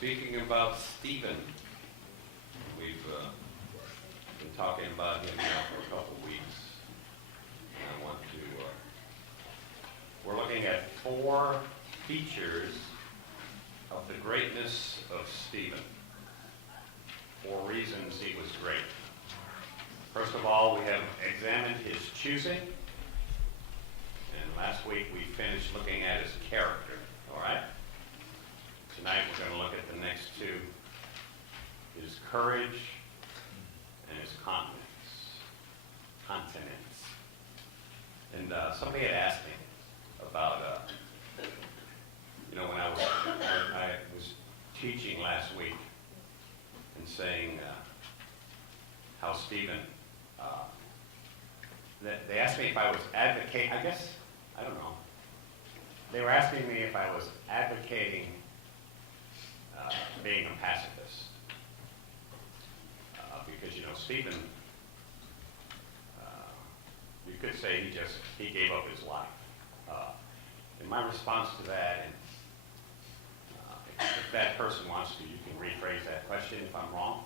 speaking about Stephen. We've been talking about him now for a couple weeks. And I want to, we're looking at 4 features of the greatness of Stephen. 4 reasons he was great. First of all, we have examined his choosing. And last week we finished looking at his character. All right? Tonight we're going to look at the next 2. His courage and his continence. And somebody had asked me about, when I was teaching last week and saying how Stephen, they asked me if I was advocating, I don't know. They were asking me if I was advocating being a pacifist. Because, Stephen, you could say he gave up his life. And my response to that, and if that person wants to, you can rephrase that question if I'm wrong.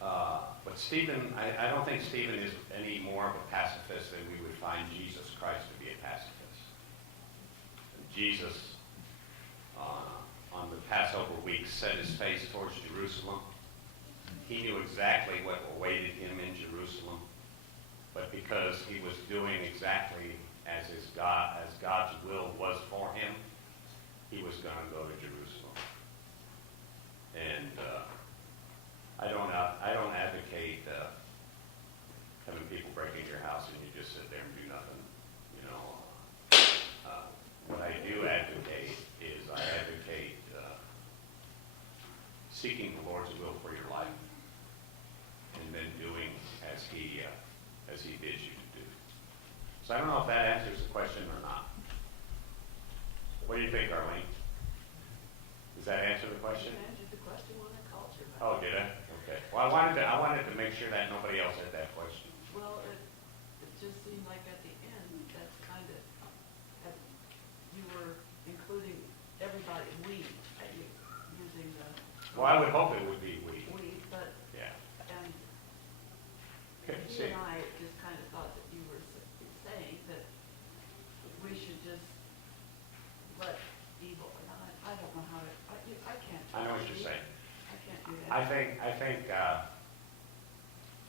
But Stephen, I don't think Stephen is any more of a pacifist than we would find Jesus Christ to be a pacifist. Jesus, on the Passover week, set his face towards Jerusalem. He knew exactly what awaited him in Jerusalem, but because he was doing exactly as God's will was for him, he was going to go to Jerusalem. And I don't advocate having people break into your house and you just sit there and do nothing. What I do advocate is I advocate seeking the Lord's will for your life, and then doing as He bids you to do. So I don't know if that answers the question or not. What do you think, Arlene? Does that answer the question? You answered the question when I called you. Oh, did I? Okay. Well, I wanted to make sure that nobody else had that question. Well, it just seemed like at the end, that's kind of, you were including everybody, using the. Well, I would hope it would be we. We, but, Yeah. and Okay. he and I just kind of thought that you were saying that we should just let evil, I don't know how to, I can't. I know what you're saying. I can't do that. I think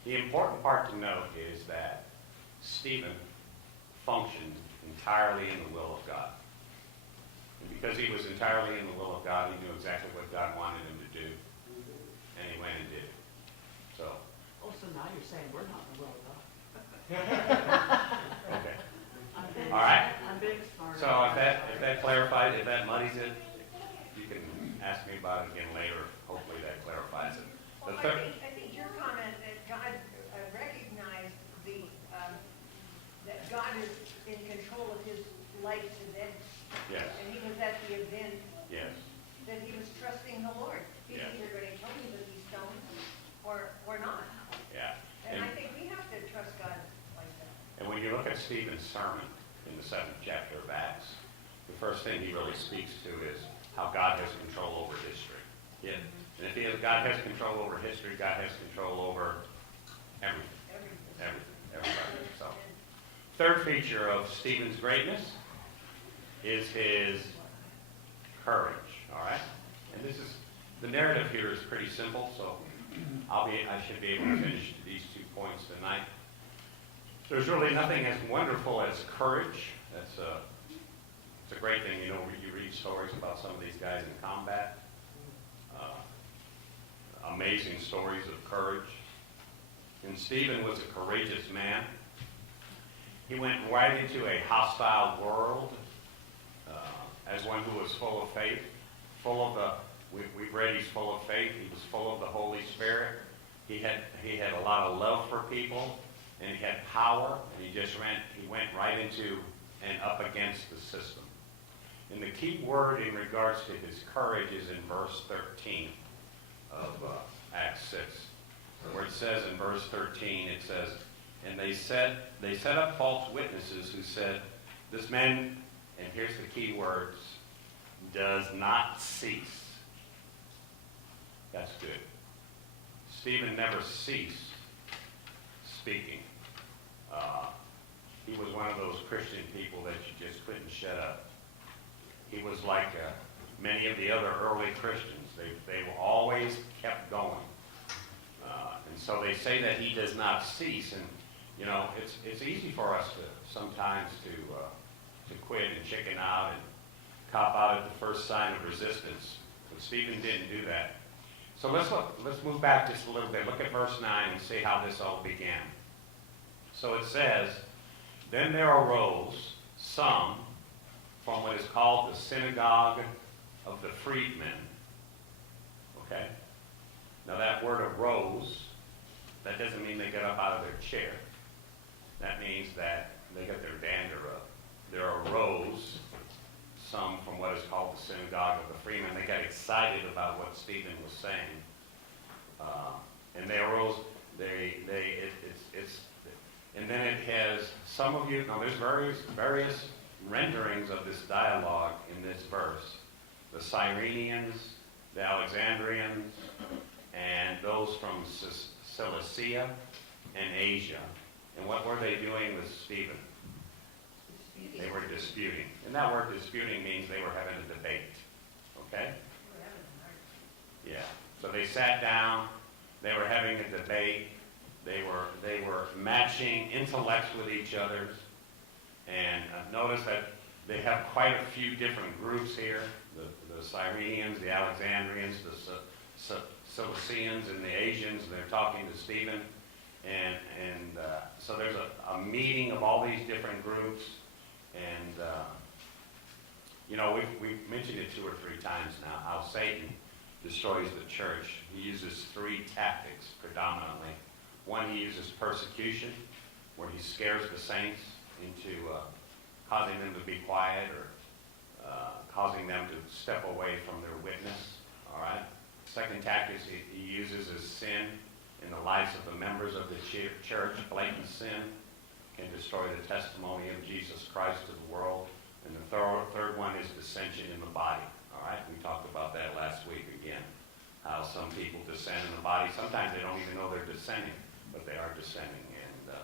the important part to note is that Stephen functioned entirely in the will of God. And because he was entirely in the will of God, he knew exactly what God wanted him to do. And he went and did it. So. Oh, so now you're saying we're not in the will of God. Okay. I'm All right. I'm being smart. So if that clarifies, if that muddies it, you can ask me about it again later. Hopefully that clarifies it. Well, I think your comment that God recognized that God is in control of his life's event. Yes. And he was at the event. Yes. That he was trusting the Lord. He's Yes. either going to kill me with these stones or not. Yeah. And I think we have to trust God like that. And when you look at Stephen's sermon in the 7th chapter of Acts, the first thing he really speaks to is how God has control over history. Yeah. And if God has control over history, God has control over everything. Everybody. So, third feature of Stephen's greatness is his courage. All right? And the narrative here is pretty simple, so I should be able to finish these 2 points tonight. There's really nothing as wonderful as courage. It's a great thing. You read stories about some of these guys in combat. Amazing stories of courage. And Stephen was a courageous man. He went right into a hostile world as one who was full of faith, we've read he's full of faith. He was full of the Holy Spirit. He had a lot of love for people, and he had power, and he went right into and up against the system. And the key word in regards to his courage is in verse 13 of Acts 6, where it says in verse 13, it says, and they set up false witnesses who said, this man, and here's the key words, does not cease That's good. Stephen never ceased speaking. He was one of those Christian people that you just couldn't shut up. He was like many of the other early Christians. They always kept going. And so they say that he does not cease. And, you know, it's easy for us to sometimes to quit and chicken out and cop out at the first sign of resistance. But Stephen didn't do that. So let's move back just a little bit. Look at verse 9 and see how this all began. So it says, "Then there arose some from what is called the synagogue of the freedmen." Okay? Now that word arose, that doesn't mean they got up out of their chair. That means that they got their dander up. There arose some from what is called the synagogue of the freedmen. They got excited about what Stephen was saying. And they arose, and then it has, some of you, now there's various renderings of this dialogue in this verse. The Cyrenians, the Alexandrians, and those from Cilicia and Asia. And what were they doing with Stephen? They were disputing. And that word disputing means they were having a debate. Okay? Yeah. So they sat down, they were having a debate, they were matching intellects with each other. And notice that they have quite a few different groups here. The Cyrenians, the Alexandrians, the Cilicians, and the Asians. They're talking to Stephen. And so there's a meeting of all these different groups. And, you know, we've mentioned it 2 or 3 times now, how Satan destroys the church. He uses 3 tactics predominantly. One, he uses persecution, where he scares the saints into causing them to be quiet or causing them to step away from their witness. All right? Second tactic he uses is sin in the lives of the members of the church. Blatant sin can destroy the testimony of Jesus Christ to the world. And the third one is dissension in the body. All right? We talked about that last week again. How some people dissent in the body. Sometimes they don't even know they're dissenting, but they are dissenting. And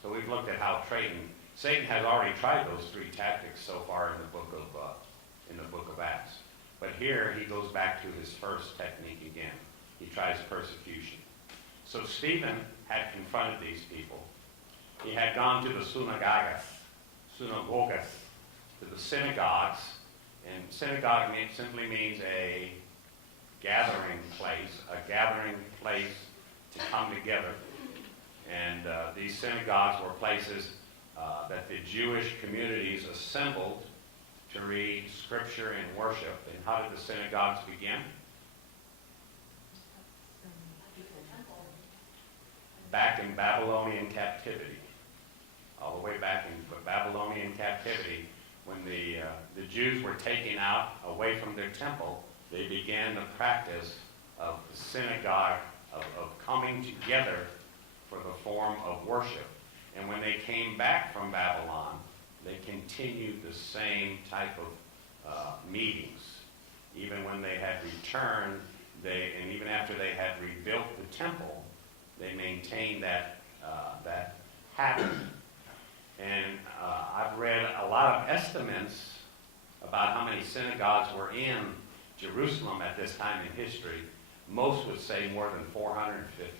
so we've looked at how Satan has already tried those 3 tactics so far in the book of Acts. But here he goes back to his first technique again. He tries persecution. So Stephen had confronted these people. He had gone to the synagogues, to the synagogues, and synagogue simply means a gathering place to come together. And these synagogues were places that the Jewish communities assembled to read scripture and worship. And how did the synagogues begin? Back in Babylonian captivity. All the way back in Babylonian captivity, when the Jews were taken out away from their temple, they began the practice of the synagogue, of coming together for the form of worship. And when they came back from Babylon, they continued the same type of meetings. Even when they had returned, and even after they had rebuilt the temple, they maintained that habit. And I've read a lot of estimates about how many synagogues were in Jerusalem at this time in history. Most would say more than 450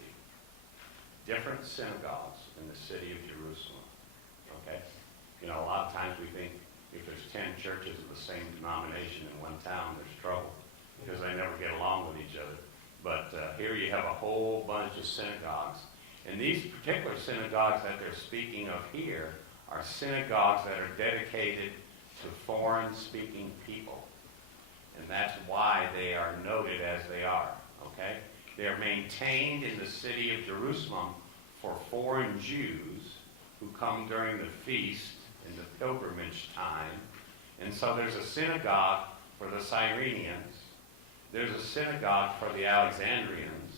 different synagogues in the city of Jerusalem. Okay? You know, a lot of times we think if there's 10 churches of the same denomination in one town, there's trouble because they never get along with each other. But here you have a whole bunch of synagogues. And these particular synagogues that they're speaking of here are synagogues that are dedicated to foreign-speaking people. And that's why they are noted as they are, okay? They are maintained in the city of Jerusalem for foreign Jews who come during the feast in the pilgrimage time. And so there's a synagogue for the Cyrenians. There's a synagogue for the Alexandrians.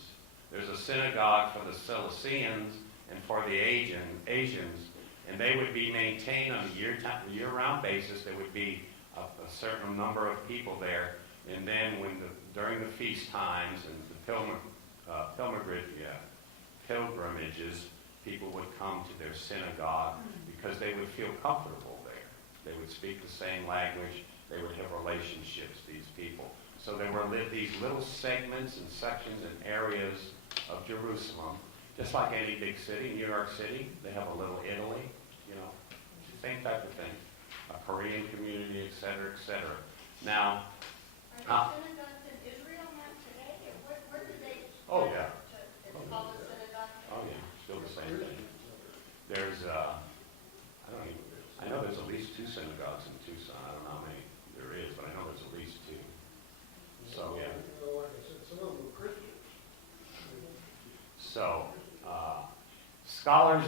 There's a synagogue for the Cilicians and for the Asians. And they would be maintained on a year-round basis. There would be a certain number of people there. And then during the feast times and the pilgrimages, people would come to their synagogue because they would feel comfortable there. They would speak the same language. They would have relationships, these people. So there were these little segments and sections and areas of Jerusalem, just like any big city. New York City, they have a little Italy, same type of thing. A Korean community, et cetera, et cetera. Now, Are there synagogues in Israel now today, or where do they? Oh, yeah. It's called a synagogue? oh yeah, still the same thing. There's, I know there's at least 2 synagogues in Tucson. I don't know how many there is, but I know there's at least 2. So, yeah. Like I said, some of them were Christian. So, scholars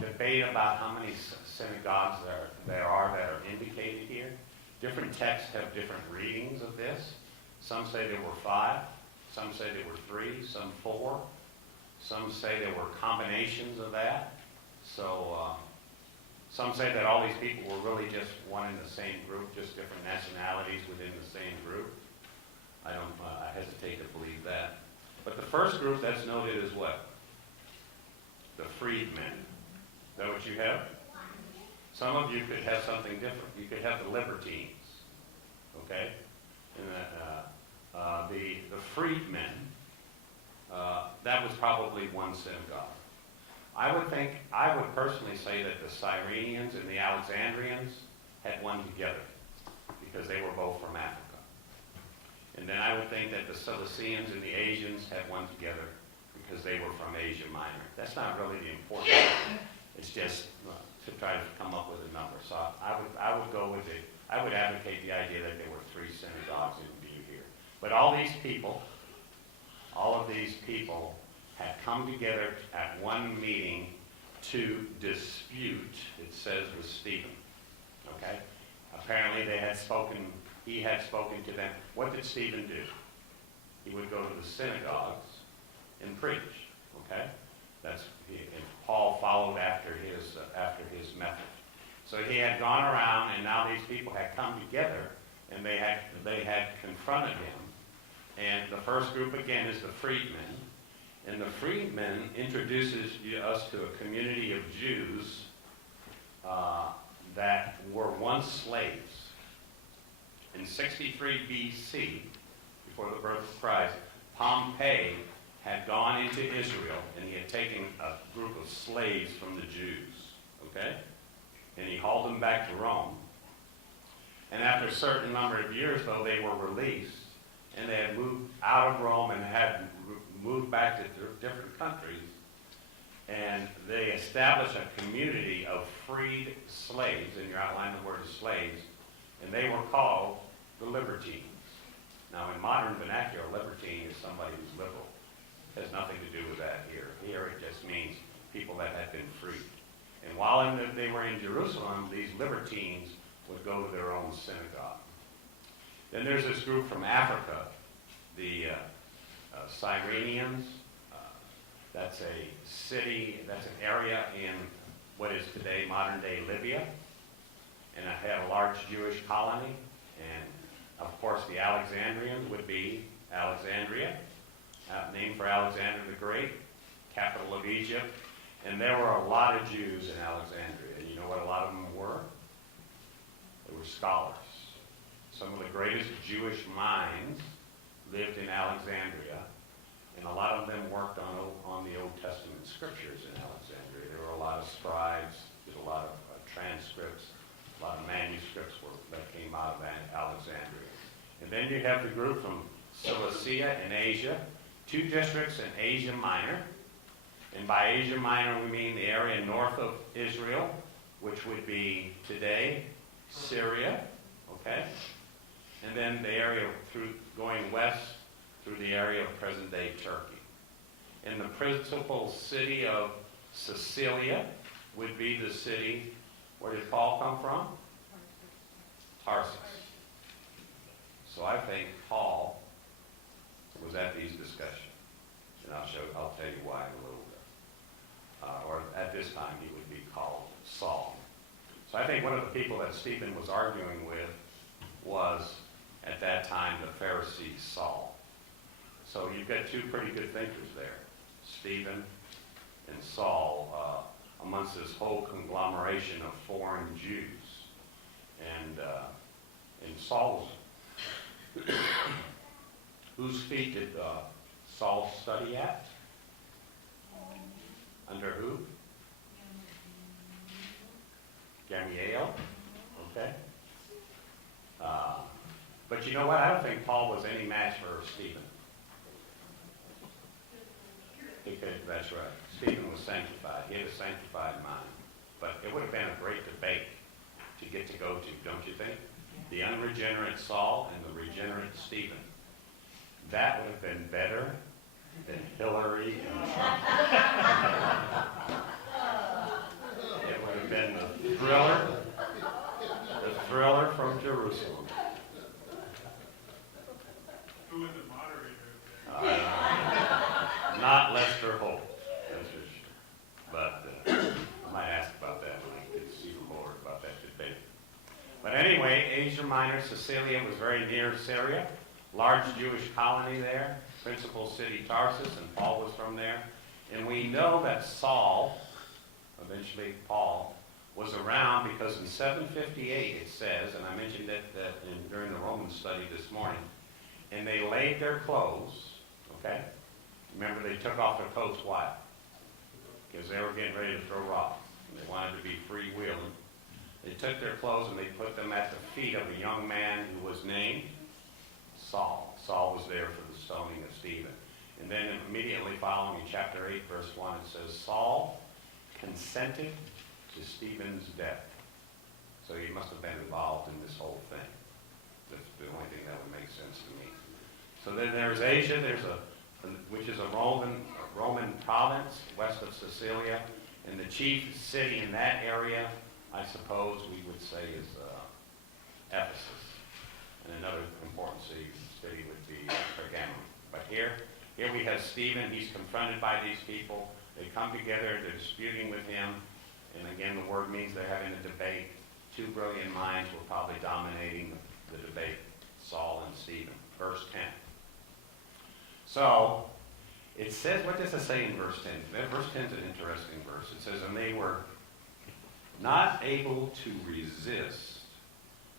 debate about how many synagogues there are that are indicated here. Different texts have different readings of this. Some say there were 5. Some say there were 3. Some 4. Some say there were combinations of that. So, some say that all these people were really just one in the same group, just different nationalities within the same group. I hesitate to believe that. But the first group that's noted is what? The freedmen. Is that what you have? Some of you could have something different. You could have the libertines. Okay? And the freedmen, that was probably one synagogue. I would personally say that the Cyrenians and the Alexandrians had one together because they were both from Africa. And then I would think that the Cilicians and the Asians had one together because they were from Asia Minor. That's not really the important thing. It's just to try to come up with a number. So I would go with it. I would advocate the idea that there were 3 synagogues in view here. But all of these people had come together at one meeting to dispute, it says, with Stephen. Okay? Apparently he had spoken to them. What did Stephen do? He would go to the synagogues and preach. Okay? And Paul followed after his method. So he had gone around, and now these people had come together, and they had confronted him. And the first group, again, is the freedmen. And the freedmen introduces us to a community of Jews that were once slaves. In 63 B.C., before the birth of Christ, Pompey had gone into Israel, and he had taken a group of slaves from the Jews, okay? And he hauled them back to Rome. And after a certain number of years, though, they were released, and they had moved out of Rome and had moved back to different countries, and they established a community of freed slaves, and your outline the word is slaves, and they were called the libertines. Now, in modern vernacular, libertine is somebody who's liberal. It has nothing to do with that here. Here it just means people that had been freed. And while they were in Jerusalem, these libertines would go to their own synagogue. Then there's this group from Africa, the Cyrenians. That's a city, that's an area in what is today modern-day Libya. And it had a large Jewish colony. And, of course, the Alexandrians would be Alexandria, named for Alexander the Great, capital of Egypt. And there were a lot of Jews in Alexandria. And you know what a lot of them were? They were scholars. Some of the greatest Jewish minds lived in Alexandria, and a lot of them worked on the Old Testament scriptures in Alexandria. There were a lot of scribes, did a lot of transcripts, a lot of manuscripts that came out of Alexandria. And then you have the group from Cilicia in Asia, 2 districts in Asia Minor. And by Asia Minor, we mean the area north of Israel, which would be today Syria, okay? And then the area going west through the area of present-day Turkey. And the principal city of Sicilia would be the city, where did Paul come from? Tarsus. So I think Paul was at these discussions. And I'll tell you why in a little bit. Or at this time, he would be called Saul. So I think one of the people that Stephen was arguing with was, at that time, the Pharisee Saul. So you've got two pretty good thinkers there, Stephen and Saul, amongst this whole conglomeration of foreign Jews. And Saul's, whose feet did Saul study at? Under who? Gamaliel. Okay. But you know what? I don't think Paul was any match for Stephen. That's right. Stephen was sanctified. He had a sanctified mind. But it would have been a great debate to get to go to, don't you think? The unregenerate Saul and the regenerate Stephen. That would have been better than Hillary and Trump. It would have been the thriller from Jerusalem. Who was the moderator? Not Lester Holt, that's for sure. But I might ask about that when I get to see the Lord about that debate. But anyway, Asia Minor, Sicilia was very near Syria. Large Jewish colony there. Principal city Tarsus, and Paul was from there. And we know that Saul, eventually Paul, was around because in 758 it says, and I mentioned it during the Roman study this morning, and they laid their clothes, okay? Remember, they took off their coats, why? Because they were getting ready to throw rocks. And they wanted to be freewheeling. They took their clothes and they put them at the feet of a young man who was named Saul. Saul was there for the stoning of Stephen. And then immediately following in chapter 8, verse 1, it says, Saul consented to Stephen's death. So he must have been involved in this whole thing. That's the only thing that would make sense to me. So then there's Asia, which is a Roman province west of Sicilia, and the chief city in that area, I suppose we would say, is Ephesus. And another important city would be Pergamum. But here we have Stephen. He's confronted by these people. They come together. They're disputing with him. And again, the word means they're having a debate. Two brilliant minds were probably dominating the debate, Saul and Stephen. Verse 10. So, it says, what does it say in verse 10? Verse 10 is an interesting verse. It says, and they were not able to resist.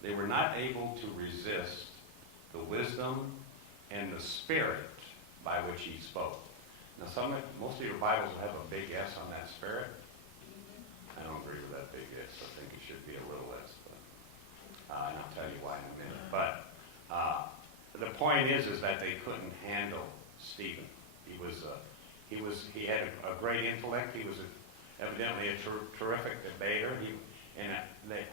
They were not able to resist the wisdom and the spirit by which he spoke. Now, most of your Bibles will have a big S on that spirit. I don't agree with that big S. I think it should be a little S. But, and I'll tell you why in a minute. But the point is that they couldn't handle Stephen. He had a great intellect. He was evidently a terrific debater.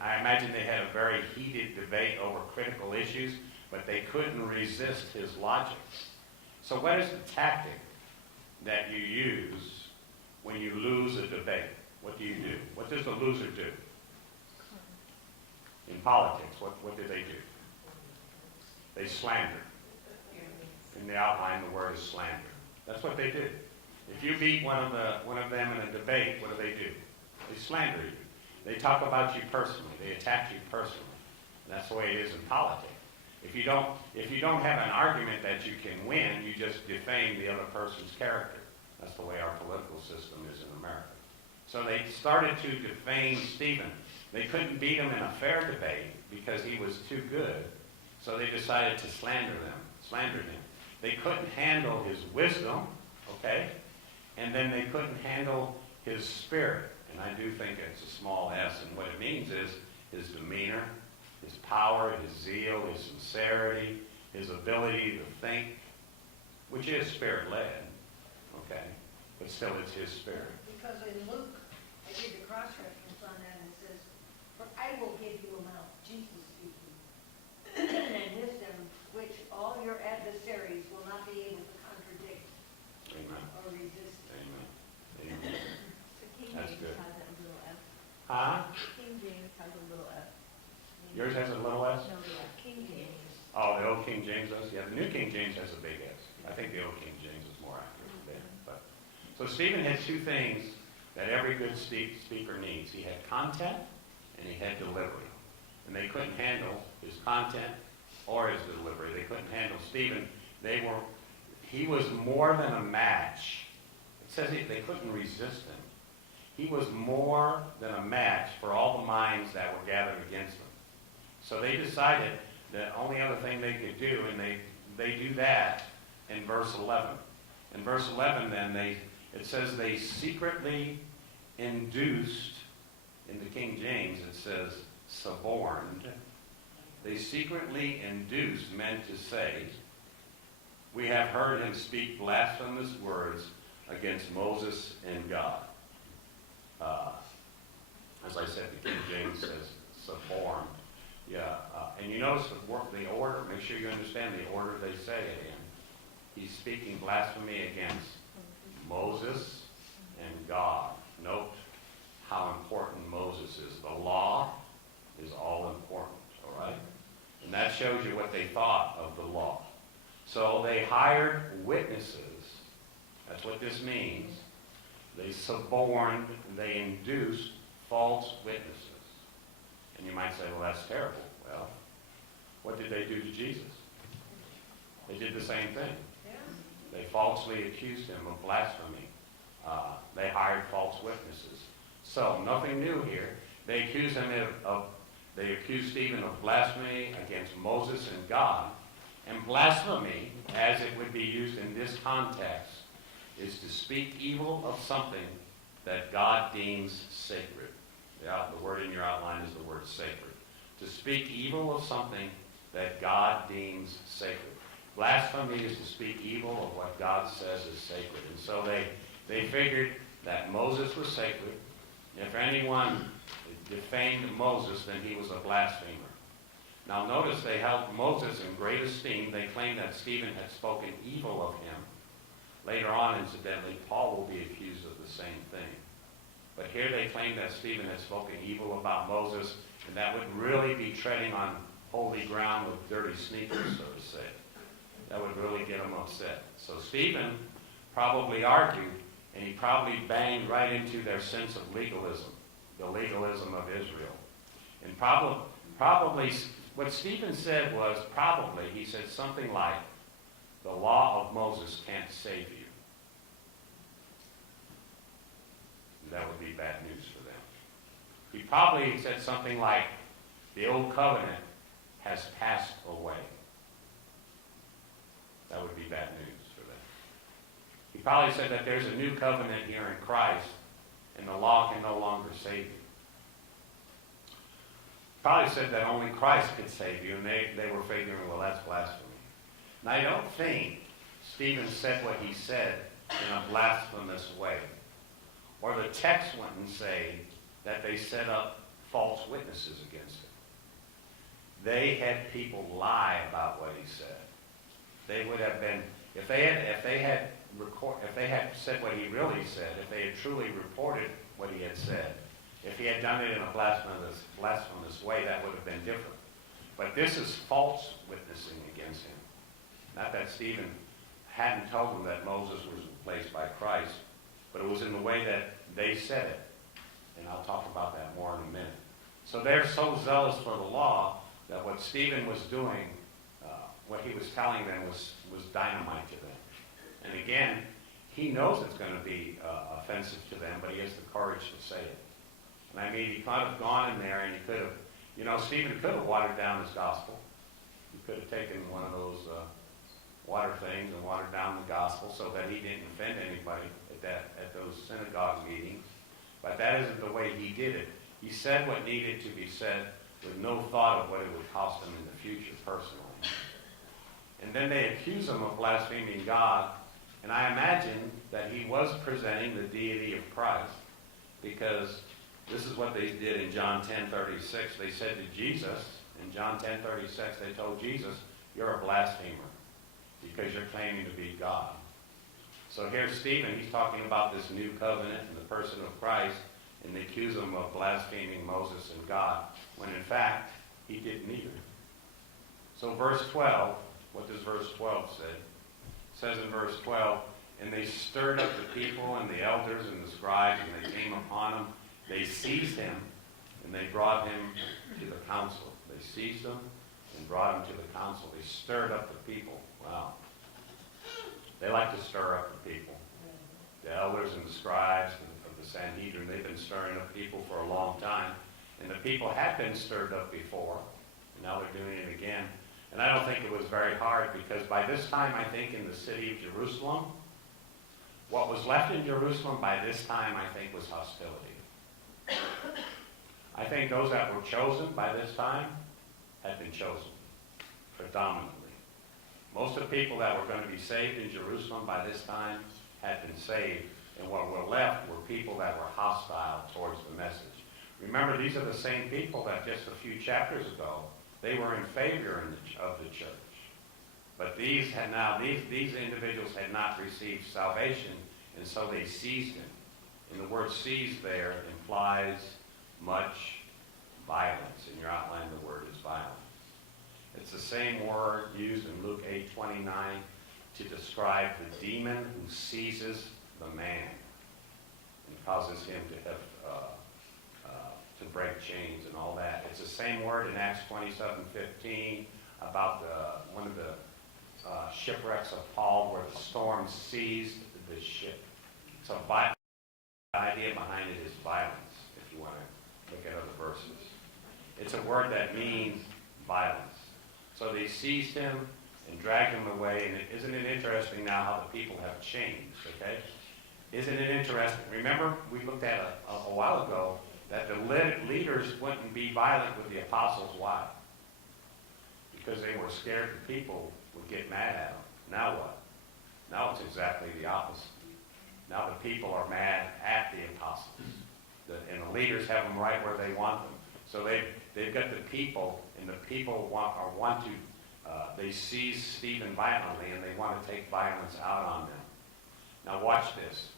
I imagine they had a very heated debate over critical issues, but they couldn't resist his logic. So what is the tactic that you use when you lose a debate? What do you do? What does the loser do? In politics, what do they do? They slander. In the outline, the word is slander. That's what they do. If you beat one of them in a debate, what do? They slander you. They talk about you personally. They attack you personally. And that's the way it is in politics. If you don't have an argument that you can win, you just defame the other person's character. That's the way our political system is in America. So they started to defame Stephen. They couldn't beat him in a fair debate because he was too good. So they decided to slander him. They couldn't handle his wisdom, okay? And then they couldn't handle his spirit. And I do think it's a small s. And what it means is his demeanor, his power, his zeal, his sincerity, his ability to think, which is spirit-led, okay? But still it's his spirit. Because in Luke, I did the cross-reference on that, and it says, for I will give you a mouth, Jesus speaking, and wisdom, which all your adversaries will not be able to contradict Amen. or resist. Amen. Amen. The King That's James good. has a little f. Huh? King James has a little f. Yours has a little s? No, the King James. Oh, the old King James does? Yeah, the New King James has a big S. I think the old King James is more accurate than that. So Stephen had two things that every good speaker needs. He had content and he had delivery. And they couldn't handle his content or his delivery. They couldn't handle Stephen. he was more than a match. It says they couldn't resist him. He was more than a match for all the minds that were gathered against him. So they decided the only other thing they could do, and they do that in verse 11. In verse 11, then, it says they secretly induced, in the King James it says suborned. They secretly induced men to say, "We have heard him speak blasphemous words against Moses and God." As I said, the King James says suborned. Yeah, and you notice the order. Make sure you understand the order they say it in. He's speaking blasphemy against Moses and God. Note how important Moses is. The law is all important, all right? And that shows you what they thought of the law. So they hired witnesses. That's what this means. They suborned, they induced false witnesses. And you might say, well, that's terrible. Well, what did they do to Jesus? They did the same thing. They falsely accused him of blasphemy. They hired false witnesses. So nothing new here. They accused Stephen of blasphemy against Moses and God. And blasphemy, as it would be used in this context, is to speak evil of something that God deems sacred. The word in your outline is the word sacred. To speak evil of something that God deems sacred. Blasphemy is to speak evil of what God says is sacred. And so they figured that Moses was sacred. If anyone defamed Moses, then he was a blasphemer. Now notice they held Moses in great esteem. They claimed that Stephen had spoken evil of him. Later on, incidentally, Paul will be accused of the same thing. But here they claim that Stephen had spoken evil about Moses, and that would really be treading on holy ground with dirty sneakers, so to say. That would really get them upset. So Stephen probably argued, and he probably banged right into their sense of legalism, the legalism of Israel. And probably what Stephen said was, he said something like, the law of Moses can't save you. And that would be bad news for them. He probably said something like, the old covenant has passed away. That would be bad news for them. He probably said that there's a new covenant here in Christ, and the law can no longer save you. Probably said that only Christ could save you, and they were figuring, well, that's blasphemy. And I don't think Stephen said what he said in a blasphemous way. Or the text wouldn't say that they set up false witnesses against him. They had people lie about what he said. They would have been, if they had said what he really said, if they had truly reported what he had said, if he had done it in a blasphemous way, that would have been different. But this is false witnessing against him. Not that Stephen hadn't told them that Moses was replaced by Christ, but it was in the way that they said it. And I'll talk about that more in a minute. So they're so zealous for the law that what Stephen was doing, what he was telling them was dynamite to them. And again, he knows it's going to be offensive to them, but he has the courage to say it. And I mean, he could have gone in there and he could have, Stephen could have watered down his gospel. He could have taken one of those water things and watered down the gospel so that he didn't offend anybody at those synagogue meetings. But that isn't the way he did it. He said what needed to be said with no thought of what it would cost him in the future personally. And then they accuse him of blaspheming God. And I imagine that he was presenting the deity of Christ, because this is what they did in John 10:36. They said to Jesus, in John 10:36, they told Jesus, you're a blasphemer because you're claiming to be God. So here's Stephen, he's talking about this new covenant in the person of Christ, and they accuse him of blaspheming Moses and God, when in fact, he didn't either. So verse 12, what does verse 12 say? It says in verse 12, and they stirred up the people and the elders and the scribes, and they came upon him. They seized him, and they brought him to the council. They seized him and brought him to the council. They stirred up the people. Wow. They like to stir up the people. The elders and the scribes of the Sanhedrin, they've been stirring up people for a long time. And the people had been stirred up before. And now they're doing it again. And I don't think it was very hard, because by this time, I think in the city of Jerusalem, what was left in Jerusalem by this time, I think, was hostility. I think those that were chosen by this time had been chosen predominantly. Most of the people that were going to be saved in Jerusalem by this time had been saved, and what were left were people that were hostile towards the message. Remember, these are the same people that just a few chapters ago, they were in favor of the church. But these individuals had not received salvation, and so they seized him. And the word seized there implies much violence. In your outline, the word is violence. It's the same word used in Luke 8:29 to describe the demon who seizes the man and causes him to have to break chains and all that. It's the same word in Acts 27:15 about one of the shipwrecks of Paul, where the storm seized the ship. So the idea behind it is violence, if you want to look at other verses. It's a word that means violence. So they seized him and dragged him away. And isn't it interesting now how the people have changed, okay? Isn't it interesting? Remember, we looked at a while ago that the leaders wouldn't be violent with the apostles. Why? Because they were scared the people would get mad at them. Now what? Now it's exactly the opposite. Now the people are mad at the apostles. And the leaders have them right where they want them. So they've got the people, and the people want to, they seize Stephen violently, and they want to take violence out on them. Now watch this.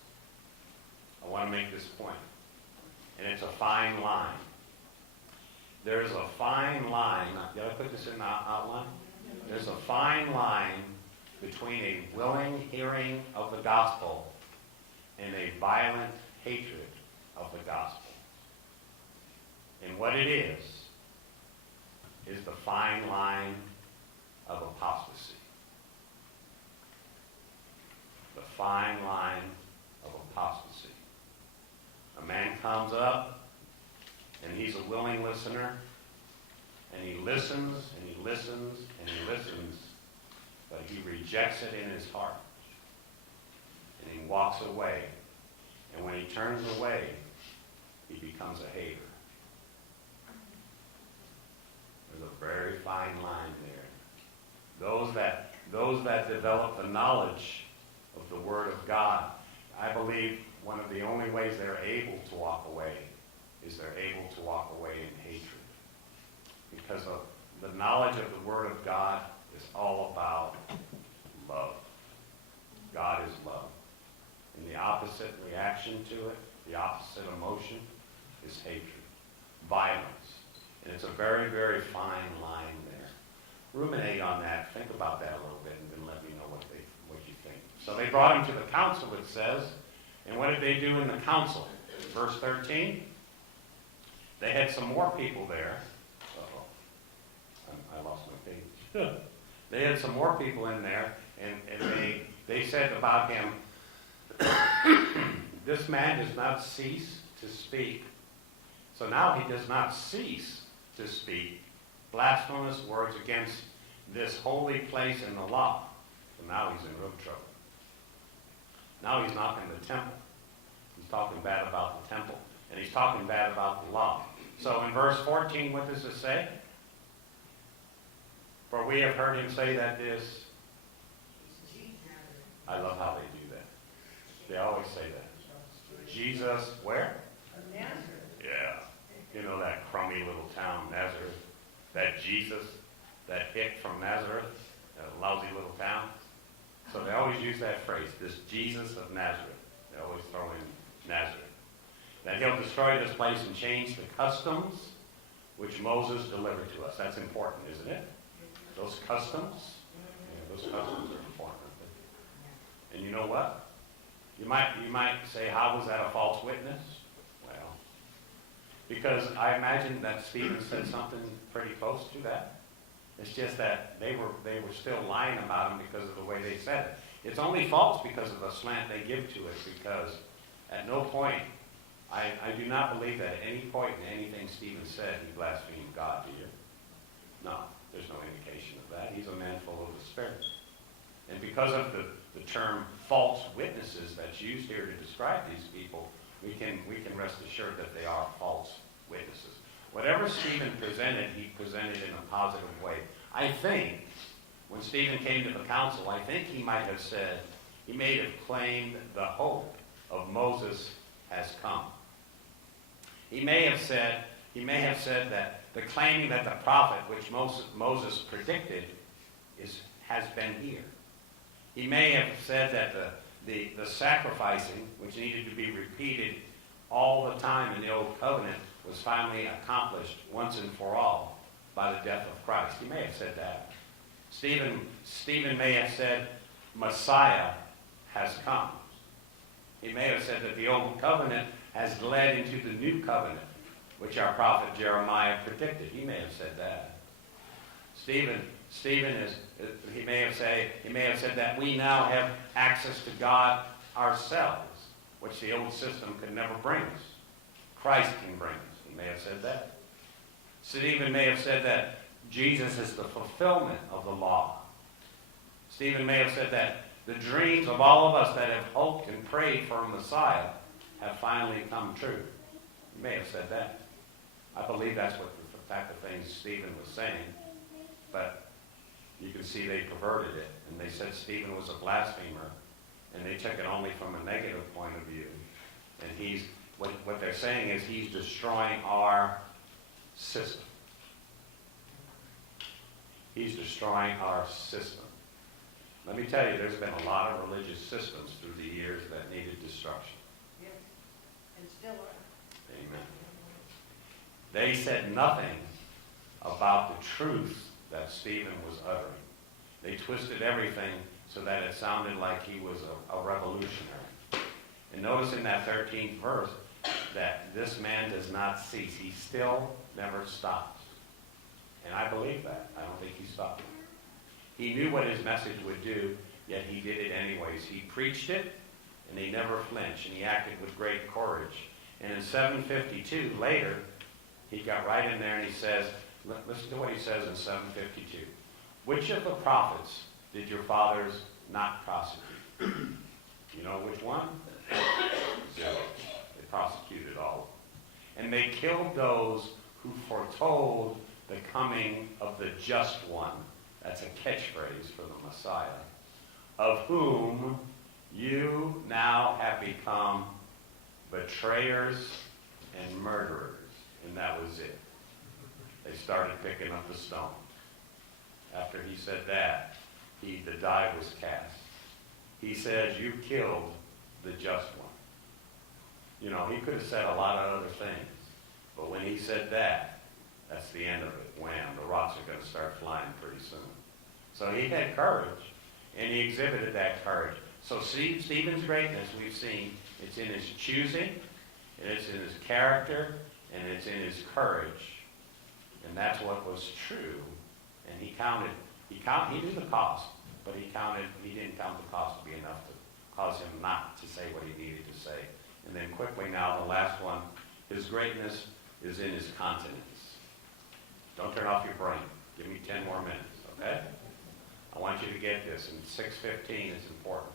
I want to make this point. And it's a fine line. There is a fine line. Did I put this in the outline? There's a fine line between a willing hearing of the gospel and a violent hatred of the gospel. And what it is the fine line of apostasy. The fine line of apostasy. A man comes up, and he's a willing listener, and he listens, and he listens, and he listens, but he rejects it in his heart. And he walks away. And when he turns away, he becomes a hater. There's a very fine line there. Those that develop the knowledge of the Word of God, I believe one of the only ways they're able to walk away is they're able to walk away in hatred. Because of the knowledge of the Word of God is all about love. God is love. And the opposite reaction to it, the opposite emotion, is hatred, violence. And it's a very, very fine line there. Ruminate on that. Think about that a little bit, and then let me know what you think. So they brought him to the council, it says. And what did they do in the council? Verse 13. They had some more people there. I lost my page. They had some more people in there, and they said about him, this man does not cease to speak. So now he does not cease to speak blasphemous words against this holy place in the law. So now he's in real trouble. Now he's knocking the temple. He's talking bad about the temple. And he's talking bad about the law. So in verse 14, what does it say? For we have heard him say that this... I love how they do that. They always say that. Jesus, where? Yeah. You know that crummy little town, Nazareth. That Jesus, that hick from Nazareth, that lousy little town. So they always use that phrase, this Jesus of Nazareth. They always throw in Nazareth. That he'll destroy this place and change the customs which Moses delivered to us. That's important, isn't it? Those customs, those customs are important. And you know what? You might say, how was that a false witness? Well, because I imagine that Stephen said something pretty close to that. It's just that they were still lying about him because of the way they said it. It's only false because of the slant they give to it, because at no point, I do not believe that at any point in anything Stephen said he blasphemed God, do you? No, there's no indication of that. He's a man full of the Spirit. And because of the term false witnesses that's used here to describe these people, we can rest assured that they are false witnesses. Whatever Stephen presented, he presented in a positive way. I think when Stephen came to the council, I think he might have said, he may have claimed the hope of Moses has come. He may have said that the claiming that the prophet which Moses predicted has been here. He may have said that the sacrificing, which needed to be repeated all the time in the Old Covenant, was finally accomplished once and for all by the death of Christ. He may have said that. Stephen may have said Messiah has come. He may have said that the Old Covenant has led into the New Covenant, which our prophet Jeremiah predicted. He may have said that. He may have said that we now have access to God ourselves, which the old system could never bring us. Christ can bring us. He may have said that. Stephen may have said that Jesus is the fulfillment of the law. Stephen may have said that the dreams of all of us that have hoped and prayed for a Messiah have finally come true. He may have said that. I believe that's what the type of things Stephen was saying. But you can see they perverted it. And they said Stephen was a blasphemer. And they took it only from a negative point of view. And what they're saying is he's destroying our system. He's destroying our system. Let me tell you, there's been a lot of religious systems through the years that needed destruction. Yes, and still are. Amen. They said nothing about the truth that Stephen was uttering. They twisted everything so that it sounded like he was a revolutionary. And notice in that 13th verse that this man does not cease. He still never stops. And I believe that. I don't think he stopped. He knew what his message would do, yet he did it anyways. He preached it, and he never flinched, and he acted with great courage. And in 752, later, he got right in there and he says, listen to what he says in 752. Which of the prophets did your fathers not prosecute? You know which one? Zero. They prosecuted all of them. And they killed those who foretold the coming of the just one. That's a catchphrase for the Messiah. Of whom you now have become betrayers and murderers. And that was it. They started picking up the stone. After he said that, the die was cast. He says, you killed the just one. You know, he could have said a lot of other things. But when he said that, that's the end of it. Wham, the rocks are going to start flying pretty soon. So he had courage, and he exhibited that courage. So Stephen's greatness, we've seen, it's in his choosing, it's in his character, and it's in his courage. And that's what was true. And he knew the cost, but he didn't count the cost to be enough to cause him not to say what he needed to say. And then quickly now, the last one, his greatness is in his continence. Don't turn off your brain. Give me 10 more minutes, okay? I want you to get this. In 6:15, it's important.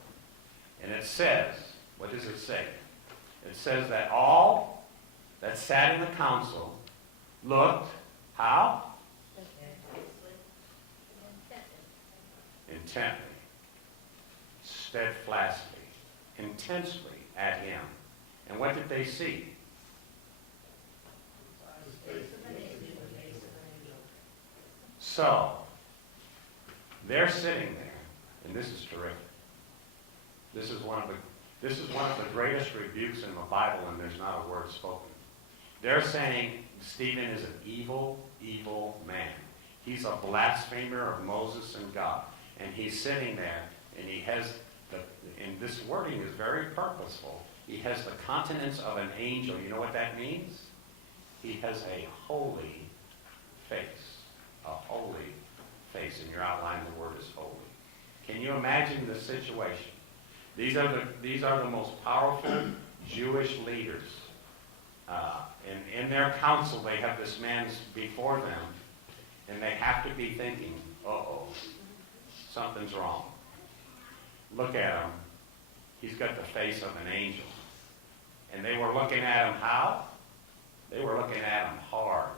And it says, what does it say? It says that all that sat in the council looked, how? Intently, steadfastly, intensely at him. And what did they see? So, they're sitting there, and this is terrific. This is one of the greatest rebukes in the Bible, and there's not a word spoken. They're saying Stephen is an evil, evil man. He's a blasphemer of Moses and God. And he's sitting there, and he has, and this wording is very purposeful. He has the countenance of an angel. You know what that means? He has a holy face. A holy face. In your outline, the word is holy. Can you imagine the situation? These are the most powerful Jewish leaders. In their council, they have this man before them, and they have to be thinking, uh-oh, something's wrong. Look at him. He's got the face of an angel. And they were looking at him how? They were looking at him hard,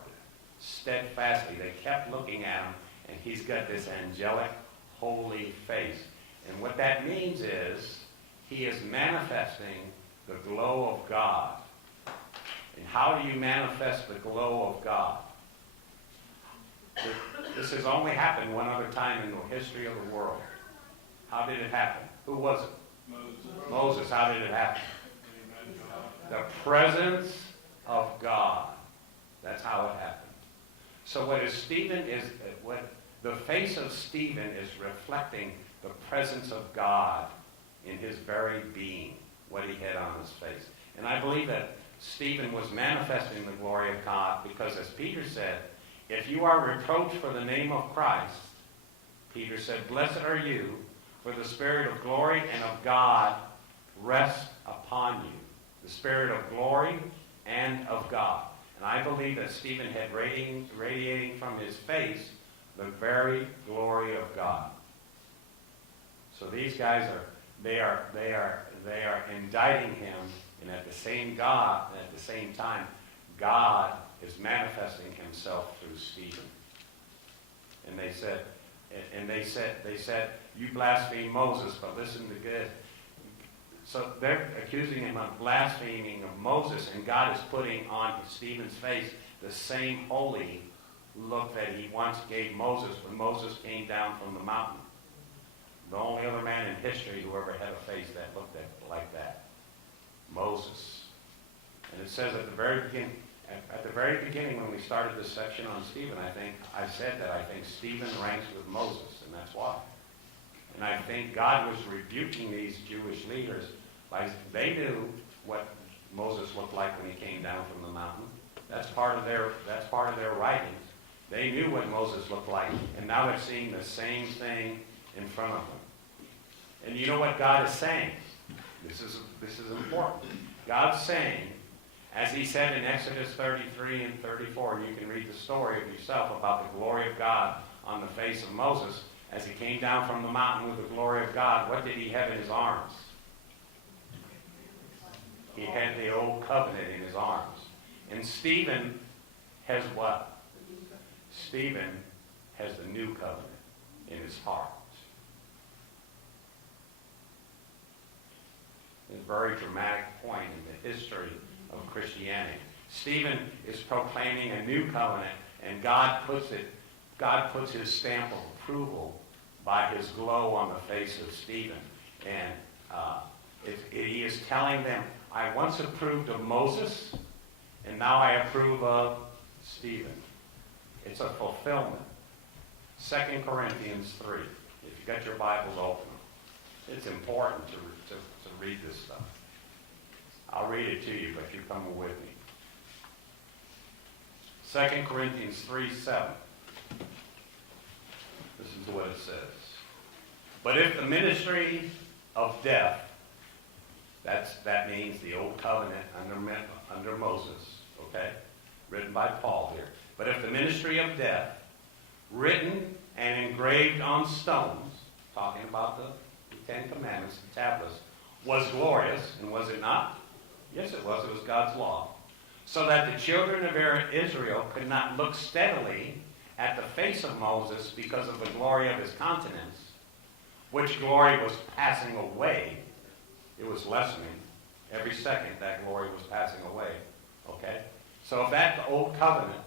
steadfastly. They kept looking at him, and he's got this angelic, holy face. And what that means is he is manifesting the glow of God. And how do you manifest the glow of God? This has only happened one other time in the history of the world. How did it happen? Who was it? Moses. How did it happen? The presence of God. That's how it happened. So what the face of Stephen is reflecting the presence of God in his very being, what he had on his face. And I believe that Stephen was manifesting the glory of God because, as Peter said, if you are reproached for the name of Christ, Peter said, blessed are you, for the Spirit of glory and of God rests upon you. The Spirit of glory and of God. And I believe that Stephen had radiating from his face the very glory of God. So these guys are indicting him, and at the same time, God is manifesting himself through Stephen. And they said, you blaspheme Moses, but listen to good. So they're accusing him of blaspheming of Moses, and God is putting on Stephen's face the same holy look that he once gave Moses when Moses came down from the mountain. The only other man in history who ever had a face that looked like that. Moses. And it says at the very beginning when we started this section on Stephen, I said that I think Stephen ranks with Moses, and that's why. And I think God was rebuking these Jewish leaders. They knew what Moses looked like when he came down from the mountain. That's part of their writings. They knew what Moses looked like, and now they're seeing the same thing in front of them. And you know what God is saying? This is important. God's saying, as he said in Exodus 33 and 34, and you can read the story of yourself about the glory of God on the face of Moses, as he came down from the mountain with the glory of God, what did he have in his arms? He had the old covenant in his arms. And Stephen has what? Stephen has the new covenant in his heart. It's a very dramatic point in the history of Christianity. Stephen is proclaiming a new covenant, and God puts his stamp of approval by his glow on the face of Stephen. And he is telling them, I once approved of Moses, and now I approve of Stephen. It's a fulfillment. 2 Corinthians 3. If you got your Bibles open, it's important to read this stuff. I'll read it to you, but you come with me. 2 Corinthians 3:7. This is what it says. But if the ministry of death, that means the old covenant under Moses, okay? Written by Paul here. But if the ministry of death, written and engraved on stones, talking about the Ten Commandments, the tablets, was glorious, and was it not? Yes, it was. It was God's law. So that the children of Israel could not look steadily at the face of Moses because of the glory of his countenance, which glory was passing away. It was lessening. Every second, that glory was passing away. Okay? So if that old covenant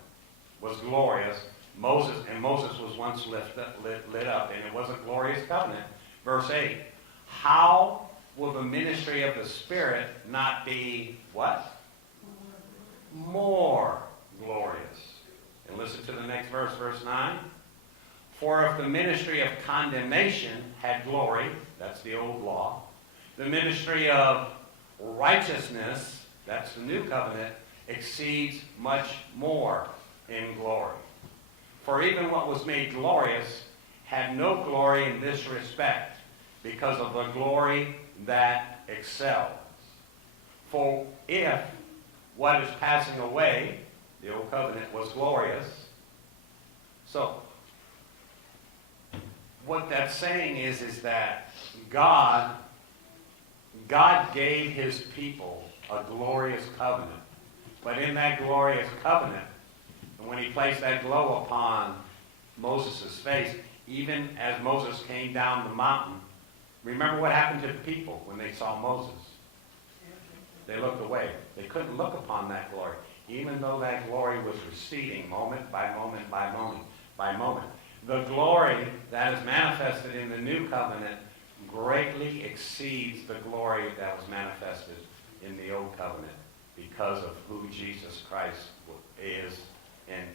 was glorious, Moses was once lit up, and it was a glorious covenant. Verse 8, how will the ministry of the Spirit not be what? More glorious. And listen to the next verse, verse 9. For if the ministry of condemnation had glory, that's the old law, the ministry of righteousness, that's the new covenant, exceeds much more in glory. For even what was made glorious had no glory in this respect, because of the glory that excels. For if what is passing away, the old covenant, was glorious, so what that's saying is that God gave his people a glorious covenant. But in that glorious covenant, and when he placed that glow upon Moses' face, even as Moses came down the mountain, remember what happened to the people when they saw Moses? They looked away. They couldn't look upon that glory, even though that glory was receding moment by moment by moment by moment. The glory that is manifested in the new covenant greatly exceeds the glory that was manifested in the old covenant because of who Jesus Christ is and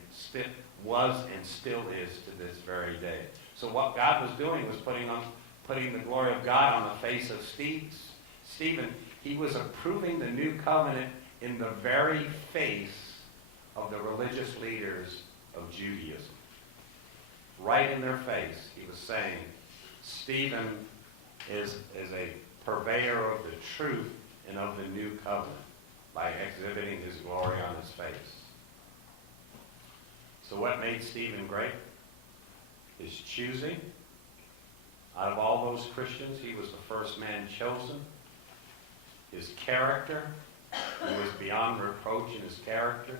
was and still is to this very day. So what God was doing was putting the glory of God on the face of Stephen. He was approving the new covenant in the very face of the religious leaders of Judaism. Right in their face, he was saying, Stephen is a purveyor of the truth and of the new covenant by exhibiting his glory on his face. So what made Stephen great? His choosing. Out of all those Christians, he was the first man chosen. His character, he was beyond reproach in his character.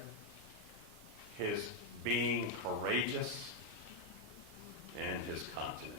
His being courageous, and his continence.